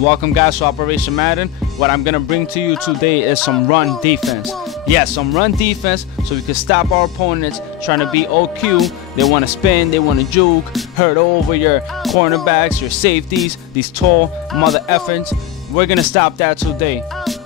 Welcome guys to Operation Madden. What I'm gonna bring to you today is some run defense. Yes, some run defense so we can stop our opponents trying to beat OQ. They want to spin, they want to juke, hurt over your cornerbacks, your safeties, these tall mother effers. We're gonna stop that today.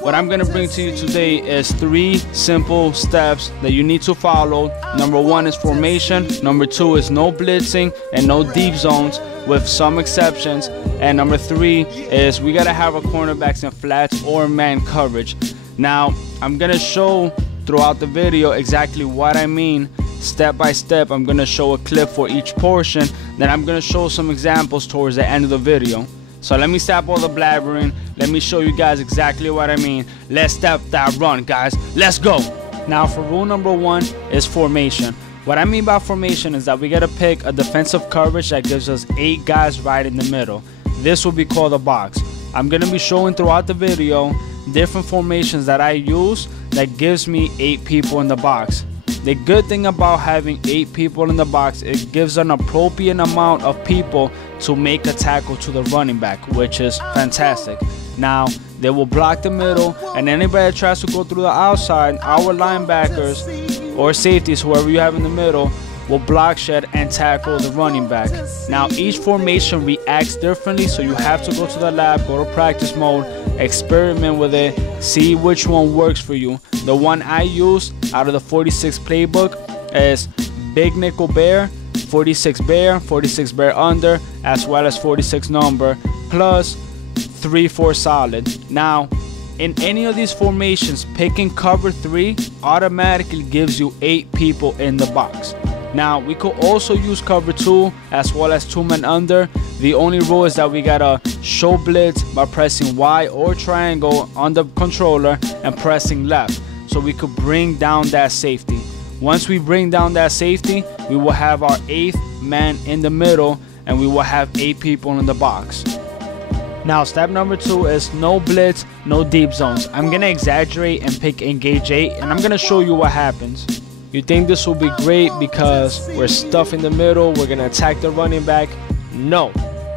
What I'm gonna bring to you today is 3 simple steps that you need to follow. Number 1 is formation, number 2 is no blitzing and no deep zones with some exceptions, and number 3 is we gotta have our cornerbacks in flats or man coverage. Now I'm gonna show throughout the video exactly what I mean step by step. I'm gonna show a clip for each portion, then I'm gonna show some examples towards the end of the video. So let me stop all the blabbering. Let me show you guys exactly what I mean. Let's step that run, guys. Let's go. Now for rule number 1 is formation. What I mean by formation is that we gotta pick a defensive coverage that gives us 8 guys right in the middle. This will be called a box. I'm gonna be showing throughout the video different formations that I use that gives me 8 people in the box. The good thing about having 8 people in the box, it gives an appropriate amount of people to make a tackle to the running back, which is fantastic. Now they will block the middle, and anybody that tries to go through the outside, our linebackers or safeties, whoever you have in the middle, will block, shed, and tackle the running back. Now each formation reacts differently, so you have to go to the lab, go to practice mode, experiment with it, see which one works for you. The one I use out of the 46 playbook is big nickel bear, 46 bear under, as well as 46 number, plus 3-4 solid. Now in any of these formations, picking cover 3 automatically gives you 8 people in the box. Now we could also use cover 2 as well as 2 men under. The only rule is that we gotta show blitz by pressing Y or triangle on the controller and pressing left, so we could bring down that safety. Once we bring down that safety, we will have our 8th man in the middle and we will have 8 people in the box. Now step number 2 is no blitz, no deep zones. I'm gonna exaggerate and pick engage 8, and I'm gonna show you what happens. You think this will be great because we're stuffed in the middle, we're gonna attack the running back? No.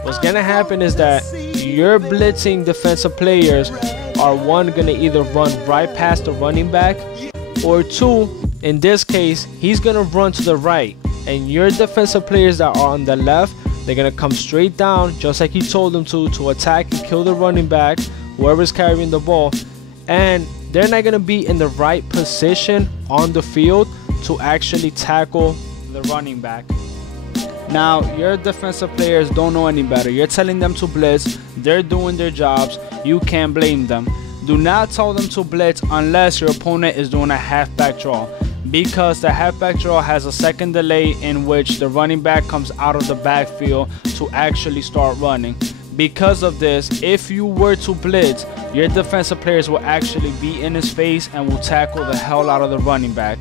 What's gonna happen is that your blitzing defensive players are, 1, gonna either run right past the running back, or 2, in this case, he's gonna run to the right, and your defensive players that are on the left, they're gonna come straight down just like you told them to attack and kill the running back, whoever's carrying the ball, and they're not gonna be in the right position on the field to actually tackle the running back. Now your defensive players don't know any better. You're telling them to blitz, they're doing their jobs, you can't blame them. Do not tell them to blitz unless your opponent is doing a halfback draw, because the halfback draw has a second delay in which the running back comes out of the backfield to actually start running. Because of this, if you were to blitz, your defensive players will actually be in his face and will tackle the hell out of the running back.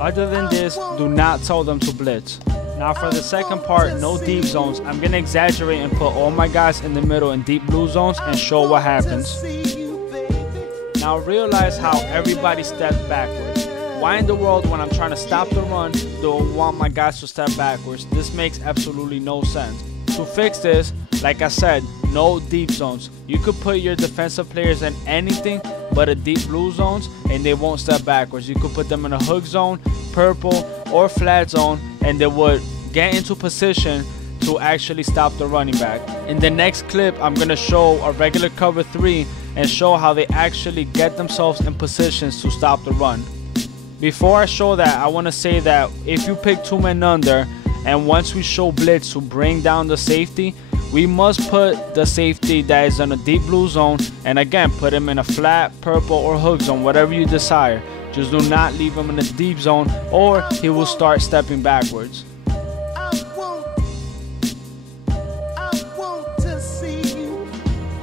Other than this, do not tell them to blitz. Now for the second part, no deep zones, I'm gonna exaggerate and put all my guys in the middle in deep blue zones and show what happens. Now realize how everybody steps backwards. Why in the world, when I'm trying to stop the run, do I want my guys to step backwards? This makes absolutely no sense. To fix this, like I said, no deep zones. You could put your defensive players in anything but a deep blue zones and they won't step backwards. You could put them in a hook zone, purple, or flat zone, and they would get into position to actually stop the running back. In the next clip, I'm gonna show a regular cover 3 and show how they actually get themselves in positions to stop the run. Before I show that, I want to say that if you pick 2 men under, and once we show blitz to bring down the safety, we must put the safety that is in a deep blue zone, and again, put him in a flat, purple, or hook zone, whatever you desire. Just do not leave him in a deep zone or he will start stepping backwards.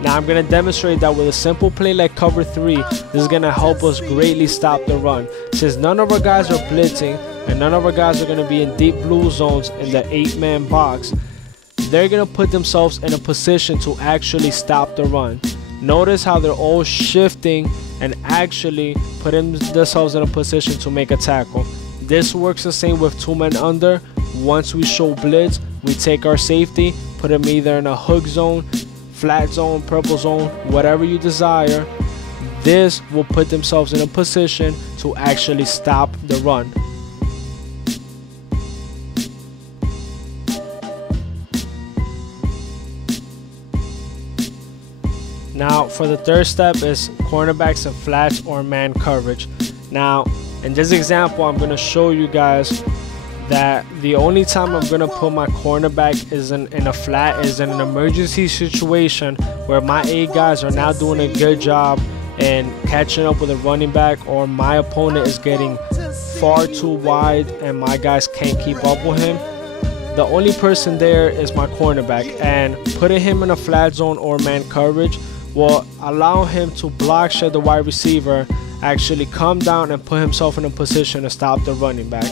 Now I'm going to demonstrate that with a simple play like cover 3, this is going to help us greatly stop the run. Since none of our guys are blitzing and none of our guys are going to be in deep blue zones in the 8-man box, they're going to put themselves in a position to actually stop the run. Notice how they're all shifting and actually putting themselves in a position to make a tackle. This works the same with 2 men under. Once we show blitz, we take our safety, put him either in a hook zone, flat zone, purple zone, whatever you desire, this will put themselves in a position to actually stop the run. Now for the third step is cornerbacks and flats or man coverage. Now in this example, I'm going to show you guys that the only time I'm going to put my cornerback is in a flat is in an emergency situation where my 8 guys are now doing a good job in catching up with a running back, or my opponent is getting far too wide and my guys can't keep up with him. The only person there is my cornerback, and putting him in a flat zone or man coverage will allow him to block shed the wide receiver, actually come down and put himself in a position to stop the running back.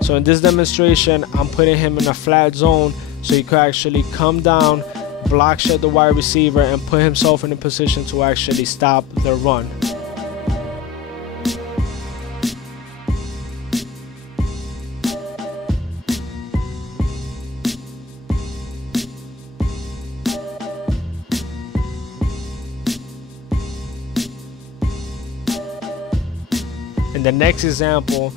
So in this demonstration, I'm putting him in a flat zone so he could actually come down, block shed the wide receiver, and put himself in a position to actually stop the run. In the next example,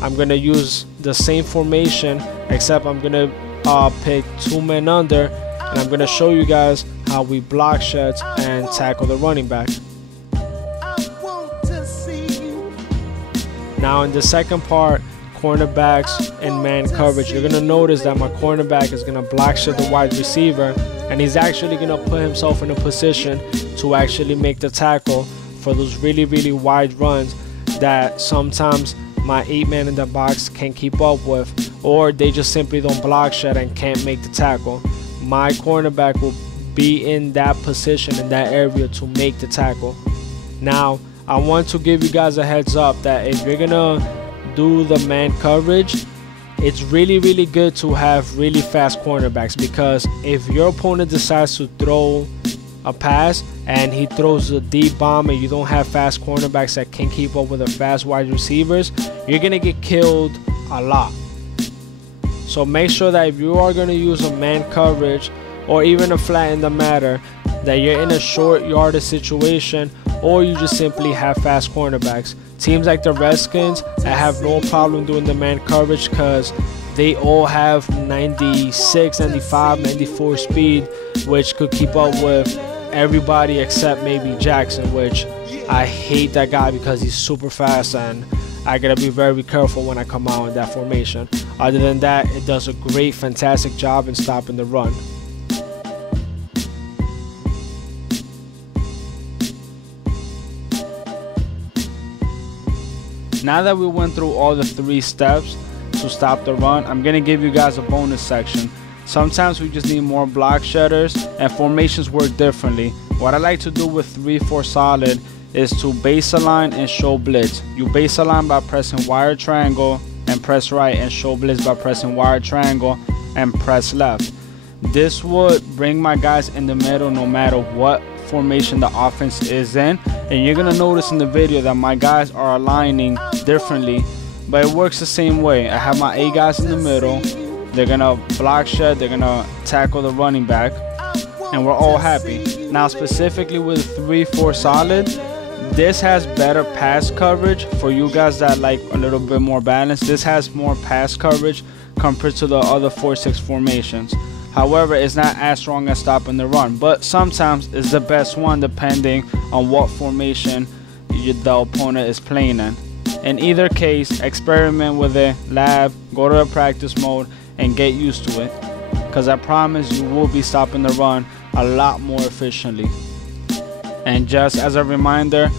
I'm going to use the same formation, except I'm going to pick 2 men under, and I'm going to show you guys how we block sheds and tackle the running back. Now in the second part, cornerbacks and man coverage, you're going to notice that my cornerback is going to block shed the wide receiver, and he's actually going to put himself in a position to actually make the tackle for those really wide runs that sometimes my 8-man in the box can't keep up with, or they just simply don't block shed and can't make the tackle. My cornerback will be in that position, in that area, to make the tackle. Now I want to give you guys a heads up that if you're gonna do the man coverage, it's really good to have really fast cornerbacks, because if your opponent decides to throw a pass and he throws a deep bomb and you don't have fast cornerbacks that can keep up with the fast wide receivers, you're gonna get killed a lot. So make sure that if you are gonna use a man coverage or even a flat in the matter, that you're in a short yardage situation, or you just simply have fast cornerbacks. Teams like the Redskins that have no problem doing the man coverage because they all have 96, 95, 94 speed, which could keep up with everybody except maybe Jackson, which I hate that guy because he's super fast and I gotta be very careful when I come out in that formation. Other than that, it does a great, fantastic job in stopping the run. Now that we went through all the 3 steps to stop the run, I'm gonna give you guys a bonus section. Sometimes we just need more block shedders, and formations work differently. What I like to do with 3-4 solid is to base align and show blitz. You base align by pressing wire triangle and press right, and show blitz by pressing wire triangle and press left. This would bring my guys in the middle no matter what formation the offense is in, and you're gonna notice in the video that my guys are aligning differently, but it works the same way. I have my 8 guys in the middle. They're gonna block shed, they're gonna tackle the running back, and we're all happy. Now specifically with 3-4 solid, this has better pass coverage for you guys that like a little bit more balance. This has more pass coverage compared to the other 4-6 formations. However, it's not as strong as stopping the run, but sometimes it's the best one depending on what formation the opponent is playing in. In either case, experiment with it, lab, go to a practice mode, and get used to it, because I promise you will be stopping the run a lot more efficiently. And just as a reminder,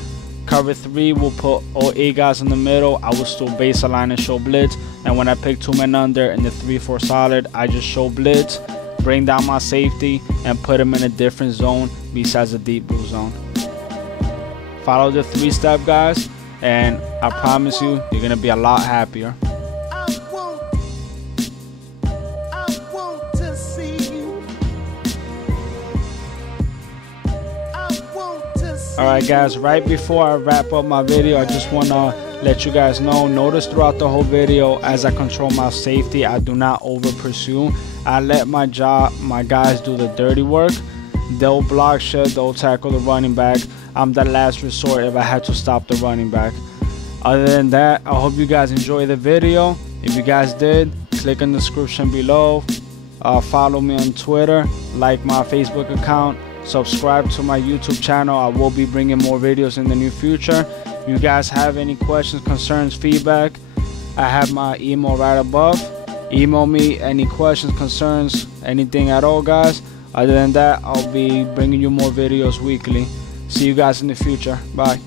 cover 3 will put all 8 guys in the middle. I will still base align and show blitz, and when I pick 2 men under in the 3-4 solid, I just show blitz, bring down my safety, and put him in a different zone besides the deep blue zone. Follow the 3-step, guys, and I promise you, you're gonna be a lot happier. Alright guys, right before I wrap up my video, I just want to let you guys know, notice throughout the whole video, as I control my safety, I do not over pursue. I let my guys do the dirty work. They'll block shit, they'll tackle the running back. I'm the last resort if I had to stop the running back. Other than that, I hope you guys enjoyed the video. If you guys did, click in the description below. Follow me on Twitter, like my Facebook account, subscribe to my YouTube channel. I will be bringing more videos in the near future. If you guys have any questions, concerns, feedback, I have my email right above. Email me any questions, concerns, anything at all, guys. Other than that, I'll be bringing you more videos weekly. See you guys in the future. Bye.